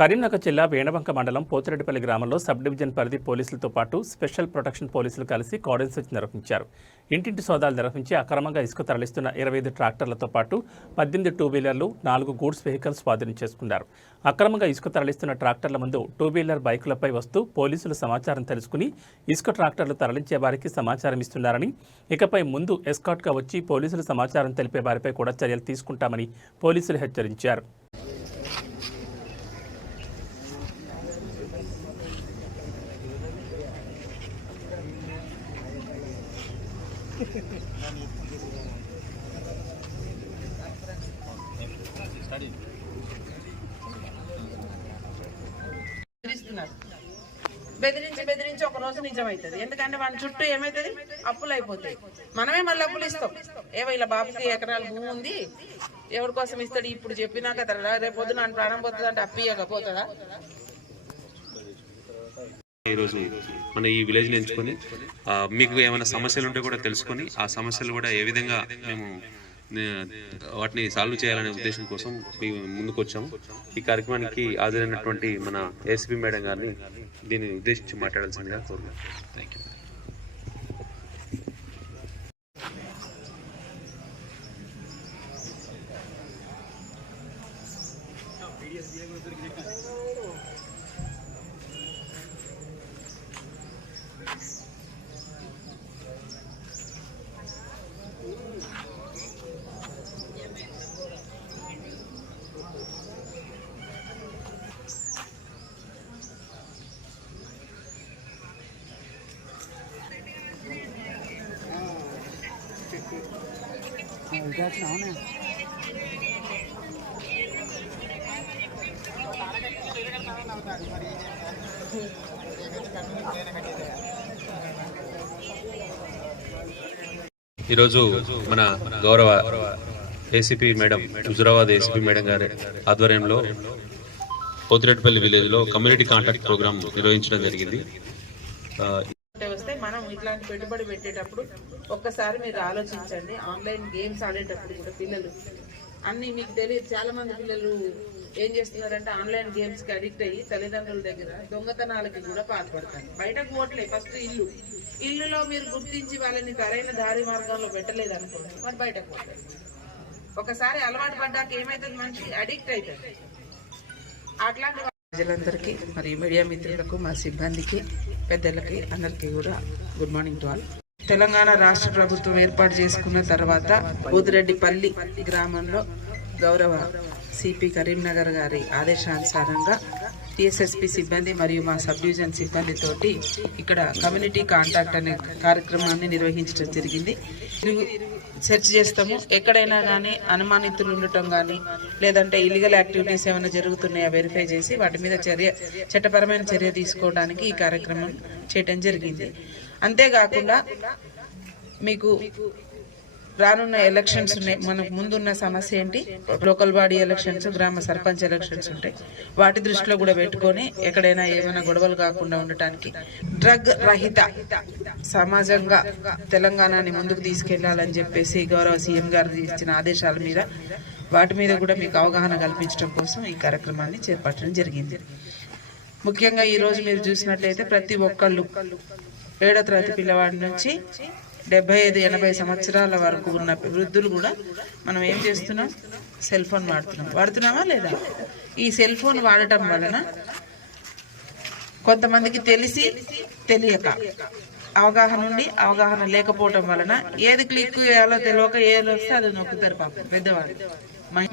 కరీంనగర్ జిల్లా వేణవంక మండలం పోతిరెడ్డిపల్లి గ్రామంలో సబ్ డివిజన్ పరిధి పోలీసులతో పాటు స్పెషల్ ప్రొటెక్షన్ పోలీసులు కలిసి కార్డన్ సెర్చ్ నిర్వహించారు. ఇంటింటి సోదాలు నిర్వహించి అక్రమంగా ఇసుక తరలిస్తున్న 25 ట్రాక్టర్లతో పాటు 18 టూ వీలర్లు 4 గూడ్స్ వెహికల్స్ స్వాధీనం చేసుకున్నారు. అక్రమంగా ఇసుక తరలిస్తున్న ట్రాక్టర్ల ముందు టూ వీలర్ బైకులపై వస్తూ పోలీసులు సమాచారం తెలుసుకుని ఇసుక ట్రాక్టర్లు తరలించే వారికి సమాచారం ఇస్తున్నారని, ఇకపై ముందు ఎస్కాట్గా వచ్చి పోలీసులు సమాచారం తెలిపే వారిపై కూడా చర్యలు తీసుకుంటామని పోలీసులు హెచ్చరించారు. బెదిరించి ఒక రోజు నిజమవుతుంది. ఎందుకంటే వాడి చుట్టూ ఏమైతుంది, అప్పులు అయిపోతాయి. మనమే మళ్ళీ అప్పులు ఇస్తాం. ఏవో ఇలా బాబుకి ఎకరాల భూమి ఉంది, ఎవరి కోసం ఇస్తాడు, ఇప్పుడు చెప్పినాక రేపు పొద్దున ప్రాణం పోతుంది అంటే అప్పు ఇవ్వకపోతుందా? ఈరోజు మన ఈ విలేజ్ని ఎంచుకొని మీకు ఏమైనా సమస్యలు ఉంటే కూడా తెలుసుకొని ఆ సమస్యలు కూడా ఏ విధంగా మేము వాటిని సాల్వ్ చేయాలనే ఉద్దేశం కోసం మేము ముందుకు వచ్చాము. ఈ కార్యక్రమానికి హాజరైనటువంటి మన ఏసీపీ మేడం గారిని దీన్ని ఉద్దేశించి మాట్లాడాల్సిందిగా కోరుతున్నాను. Thank you. ఈరోజు మన గౌరవ ACP madam, Huzurabad ACP madam గారి ఆధ్వర్యంలో పోతిరెడ్డిపల్లి విలేజ్ లో కమ్యూనిటీ కాంటాక్ట్ ప్రోగ్రామ్ నిర్వహించడం జరిగింది. వస్తే మనం ఇట్లాంటి పెట్టుబడి పెట్టేటప్పుడు ఒక్కసారి మీరు ఆలోచించండి. ఆన్లైన్ గేమ్స్ ఆడేటప్పుడు కూడా పిల్లలు అన్ని మీకు తెలియదు, చాలా మంది పిల్లలు ఏం చేస్తున్నారంటే ఆన్లైన్ గేమ్స్ కి అడిక్ట్ అయ్యి తల్లిదండ్రుల దగ్గర దొంగతనాలకి కూడా పాల్పడతారు. బయటకు పోవట్లే, ఫస్ట్ ఇల్లులో మీరు గుర్తించి వాళ్ళని సరైన దారి మార్గంలో పెట్టలేదు అనుకోండి, మరి బయటకు పోతారు. ఒకసారి అలవాటు పడ్డాక ఏమైతుంది, మనిషి అడిక్ట్ అవుతుంది. అట్లాంటి ప్రజలందరికీ మరియు మీడియా మిత్రులకు, మా సిబ్బందికి, పెద్దలకి అందరికీ కూడా good morning to all. Telangana రాష్ట్ర ప్రభుత్వం ఏర్పాటు చేసుకున్న తర్వాత పోతిరెడ్డిపల్లి గ్రామంలో గౌరవ సిపి కరీంనగర్ గారి ఆదేశానుసారంగా టిఎస్ఎస్పి సిబ్బంది మరియు మా సబ్ డివిజన్ సిబ్బందితోటి ఇక్కడ కమ్యూనిటీ కాంటాక్ట్ అనే కార్యక్రమాన్ని నిర్వహించడం జరిగింది. సెర్చ్ చేస్తాము. ఎక్కడైనా కానీ అనుమానితులు ఉండటం కానీ లేదంటే ఇల్లీగల్ యాక్టివిటీస్ ఏమైనా జరుగుతున్నాయా వెరిఫై చేసి వాటి మీద చట్టపరమైన చర్య తీసుకోవడానికి ఈ కార్యక్రమం చేయడం జరిగింది. అంతేకాకుండా మీకు రానున్న ఎలక్షన్స్ ఉన్నాయి. మనకు ముందున్న సమస్య ఏంటి, లోకల్ బాడీ ఎలక్షన్స్, గ్రామ సర్పంచ్ ఎలక్షన్స్ ఉంటాయి. వాటి దృష్టిలో కూడా పెట్టుకొని ఎక్కడైనా ఏమైనా గొడవలు కాకుండా ఉండటానికి డ్రగ్ రహిత సమాజంగా తెలంగాణని ముందుకు తీసుకెళ్లాలని చెప్పేసి గౌరవ సీఎం గారు ఇచ్చిన ఆదేశాల మీద వాటి మీద కూడా మీకు అవగాహన కల్పించడం కోసం ఈ కార్యక్రమాన్ని చేపట్టడం జరిగింది. ముఖ్యంగా ఈ రోజు మీరు చూసినట్లయితే ప్రతి ఒక్కళ్ళు 7వ తరగతి పిల్లవాడి నుంచి 75-80 సంవత్సరాల వరకు ఉన్న వృద్ధులు కూడా మనం ఏం చేస్తున్నాం, సెల్ ఫోన్ వాడుతున్నామా లేదా? ఈ సెల్ ఫోన్ వాడటం వలన కొంతమందికి తెలిసి తెలియక, అవగాహన ఉండి అవగాహన లేకపోవటం వలన ఏది క్లిక్ చేయాలో తెలియక ఏది వస్తే అది నొక్కుతారు పాపం పెద్దవాళ్ళు.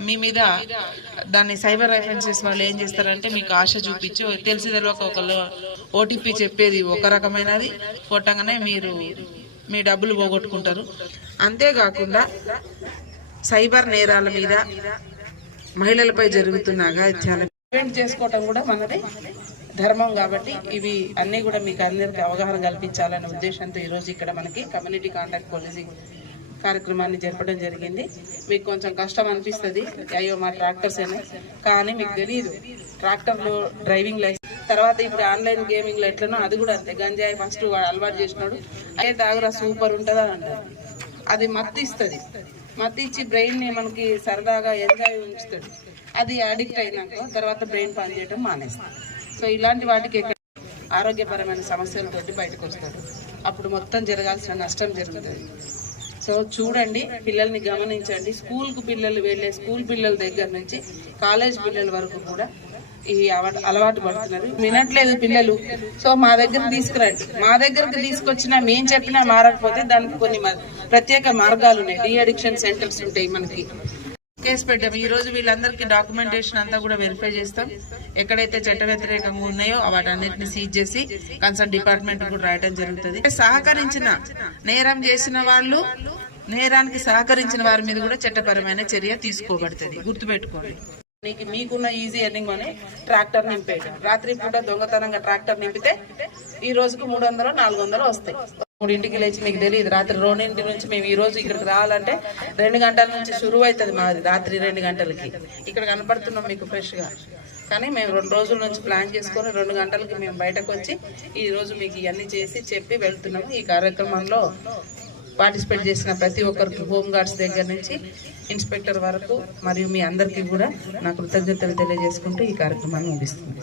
మీ మీద దాన్ని సైబర్ అఫెన్సెస్ వాళ్ళు ఏం చేస్తారంటే మీకు ఆశ చూపించి తెలిసి తెలియక ఒకళ్ళు ఓటీపీ చెప్పేది ఒక రకమైనది, కొట్టగానే మీరు మీ డబ్బులు పోగొట్టుకుంటారు. అంతేకాకుండా సైబర్ నేరాల మీద మహిళలపై జరుగుతున్నాగా చాలా ప్రివెంట్ చేసుకోవటం కూడా మనది ధర్మం. కాబట్టి ఇవి అన్నీ కూడా మీకు అందరికీ అవగాహన కల్పించాలనే ఉద్దేశంతో ఈరోజు ఇక్కడ మనకి కమ్యూనిటీ కాంటాక్ట్ పోలీసింగ్ కార్యక్రమాన్ని జరపడం జరిగింది. మీకు కొంచెం కష్టం అనిపిస్తుంది, అయ్యో మా ట్రాక్టర్స్ అయినా, కానీ మీకు తెలియదు ట్రాక్టర్లో డ్రైవింగ్ లైసెన్స్, తర్వాత ఇప్పుడు ఆన్లైన్ గేమింగ్ లో ఎట్లనో అది కూడా అంతే. గంజాయి ఫస్ట్ వాడు అలవాటు చేసినాడు, అదే తాగురా సూపర్ ఉంటుంది అని అంటారు. అది మత్తు ఇస్తుంది, మత్తు ఇచ్చి బ్రెయిన్ ని మనకి సరదాగా ఎంజాయ్ ఉంచుతాడు. అది అడిక్ట్ అయినాక తర్వాత బ్రెయిన్ పనిచేయడం మానేస్తుంది. సో ఇలాంటి వాటికి ఆరోగ్యపరమైన సమస్యలతోటి బయటకు వస్తారు. అప్పుడు మొత్తం జరగాల్సిన నష్టం జరుగుతుంది. సో చూడండి, పిల్లల్ని గమనించండి. స్కూల్కు పిల్లలు వెళ్ళే స్కూల్ పిల్లల దగ్గర నుంచి కాలేజ్ పిల్లల వరకు కూడా ఈ అలవాటు పడుతున్నారు. వినట్లేదు పిల్లలు. సో మా దగ్గరకు తీసుకురండి. మా దగ్గరకు తీసుకొచ్చినా మేము చెప్పినా మారకపోతే దానికి కొన్ని ప్రత్యేక మార్గాలు ఉన్నాయి. డీ అడిక్షన్ సెంటర్స్ ఉంటాయి మనకి. కేసు పెట్టాం. ఈ రోజు వీళ్ళందరికీ డాక్యుమెంటేషన్ అంతా కూడా వెరిఫై చేస్తాం. ఎక్కడైతే చట్ట వ్యతిరేకంగా ఉన్నాయో వాటన్నిటిని సీజ్ చేసి కన్సర్న్ డిపార్ట్మెంట్ కూడా రాయడం జరుగుతుంది. సహకరించిన నేరం చేసిన వాళ్ళు, నేరానికి సహకరించిన వారి మీద కూడా చట్టపరమైన చర్య తీసుకోబడుతుంది. గుర్తుపెట్టుకోండి. మీకున్న ఈజీ ఎర్నింగ్ అని ట్రాక్టర్ నింపేయడం. రాత్రి పూట దొంగతనంగా ట్రాక్టర్ నింపితే ఈ రోజుకు 300 400 వస్తాయి. 3 లేచి మీకు తెలియదు. రాత్రి 2 నుంచి మేము ఈ రోజు ఇక్కడికి రావాలంటే 2 గంటల నుంచి షురువు అవుతుంది మాది. రాత్రి 2 గంటలకి ఇక్కడ కనపడుతున్నాం మీకు ఫ్రెష్ గా. కానీ మేము 2 రోజుల నుంచి ప్లాన్ చేసుకొని 2 గంటలకి మేము బయటకు వచ్చి ఈ రోజు మీకు ఇవన్నీ చేసి చెప్పి వెళ్తున్నాము. ఈ కార్యక్రమంలో పార్టిసిపేట్ చేసిన ప్రతి ఒక్కరికి, హోమ్ గార్డ్స్ దగ్గర నుంచి ఇన్స్పెక్టర్ వరకు మరియు మీ అందరికీ కూడా నా కృతజ్ఞతలు తెలియజేసుకుంటూ ఈ కార్యక్రమాన్ని ముగిస్తుంది.